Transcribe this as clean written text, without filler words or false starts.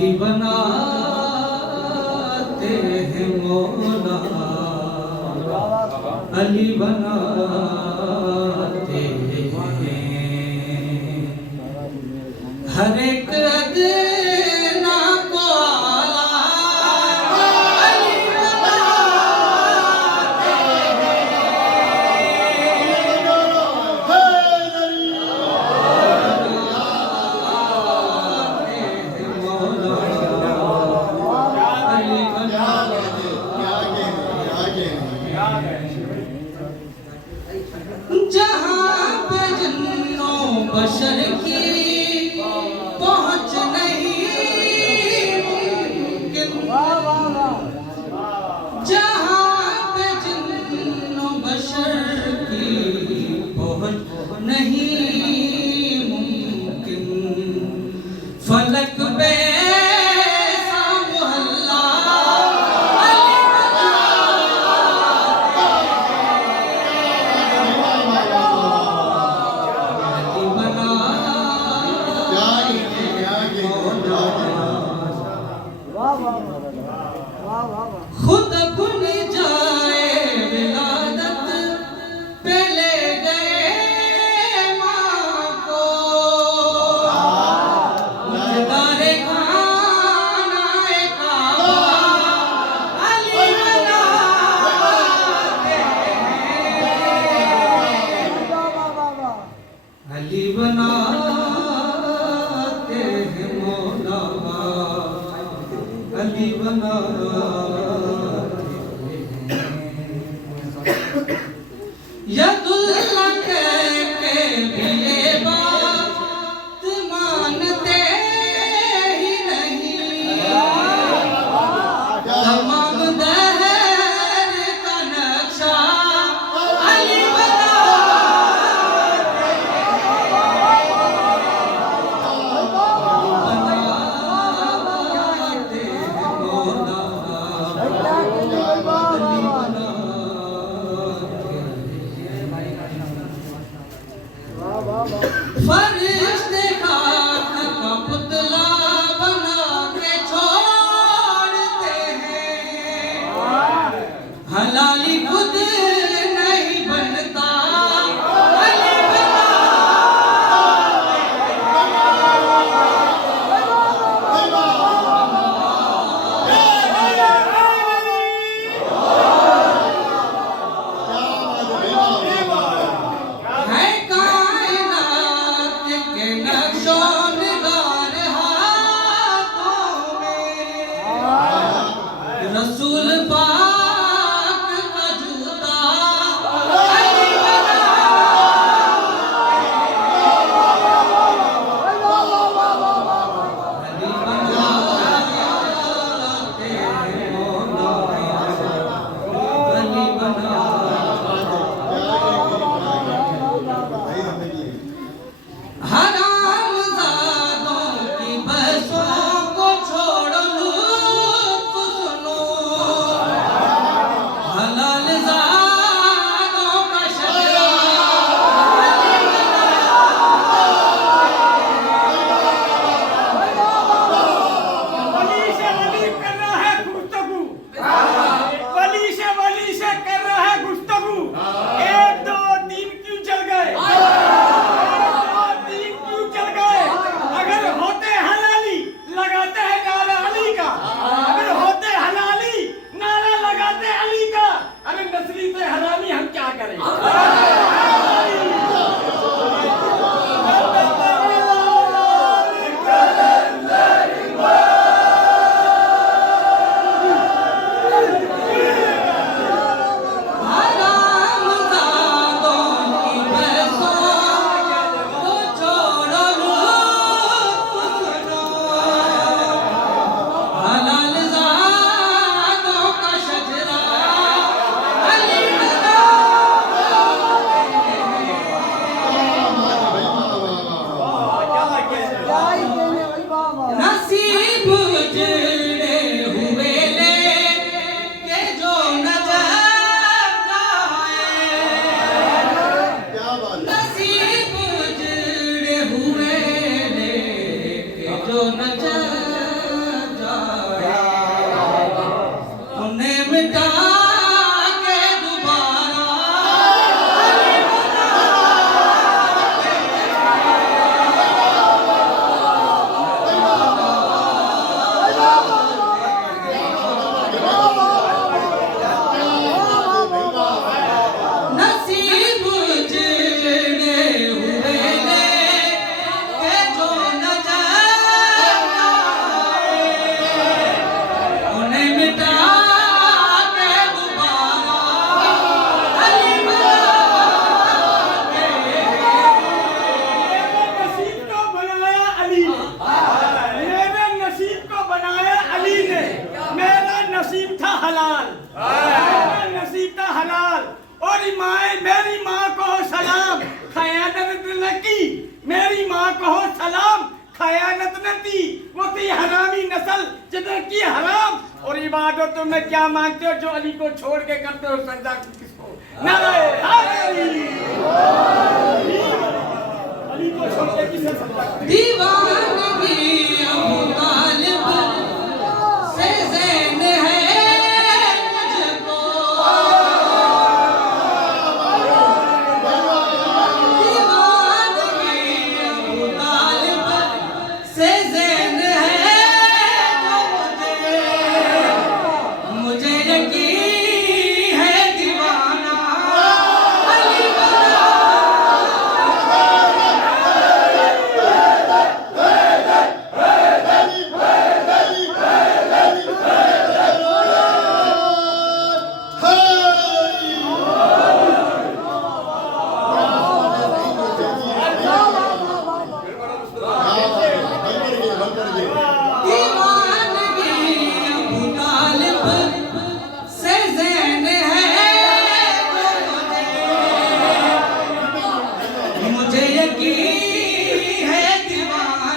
अली बनाते हैं मौला, अली बनाते हैं हर एक अदना को अली बनाते हैं मौला, अली जहाँ पे जिन्नो बशर की पहुँच नहीं मुमकिन, जहाँ पे जिन्नो बशर की पहुँच नहीं मुमकिन, फलक पे सा मोहल्ला खुद खुल जाए विलादत पे ले गए माँ को, मुजदारे खानाए काबा अली बनाते हैं, अली बनाते हैं मौला, अली बनाते यदुल्ला के भी ये बात मानते ही नहीं, तमाम दहर का नक्शा अली बनाते हैं मौला, अली फरिश्ते खाक का पुतला बना के छोड़ते हैं, हलाली खुद नहीं बनता अली है कायनात के नक्शो निगार हाथों में, रसूल पाक का जूता अली बनाते हैं मौला, अली हरामज़ादों की बहसों को छोड़ लूत्फ़ सुनो, हलाल ज़ादों का शजरा वली से वली कर रहा है गुफ्तगू, वली से कर रहा है गुफ्तगू, एक दो तीन क्यों चल गए, तीन क्यों चल गए, अगर होते हलाली लगाते हैं नारा अली का, अगर होते हलाली नारा लगाते अली का, अरे नस्ली से हरामी हम क्या करें। हरामज़ादों की बहसों को छोड़ लूत्फ़ सुनो, हलाल ज़ादों का शजरा अली नसीब उजड़े हुए ले के जो नजर जाए, नसीब उजड़े हुए ले के जो नजर लगाए, उन्हें मिटा के दोबारा नसीब उजड़े हुए ले के जो नजर आए, उन्हें मिटा के दोबारा अली बनाए। नसीब को बनाया अली ने, मेरे नसीब को बनाया अली ने। मेरा नसीब था हलाल, मेरा नसीब था हलाल। और मेरी माँ को हो सलाम, खयानत न की। मेरी माँ को हो सलाम, खयानत न की। वो थी हरामी नस्ल जिधर की हराम। और इबादतों में क्या मांगते हो जो अली को छोड़ के करते हो सजदा किसको? नारे अली, अली को छोड़ के किसे सजदा करते हो? दीवानगी अबू तालिब से ज़ैन है मुझको, दीवानगी अबू तालिब से ज़ैन है जो मुझे यकीन है दीवाना अली बना। दीवानगी अबू तालिब से ज़ैन है जो मुझे यकीन है दीवाना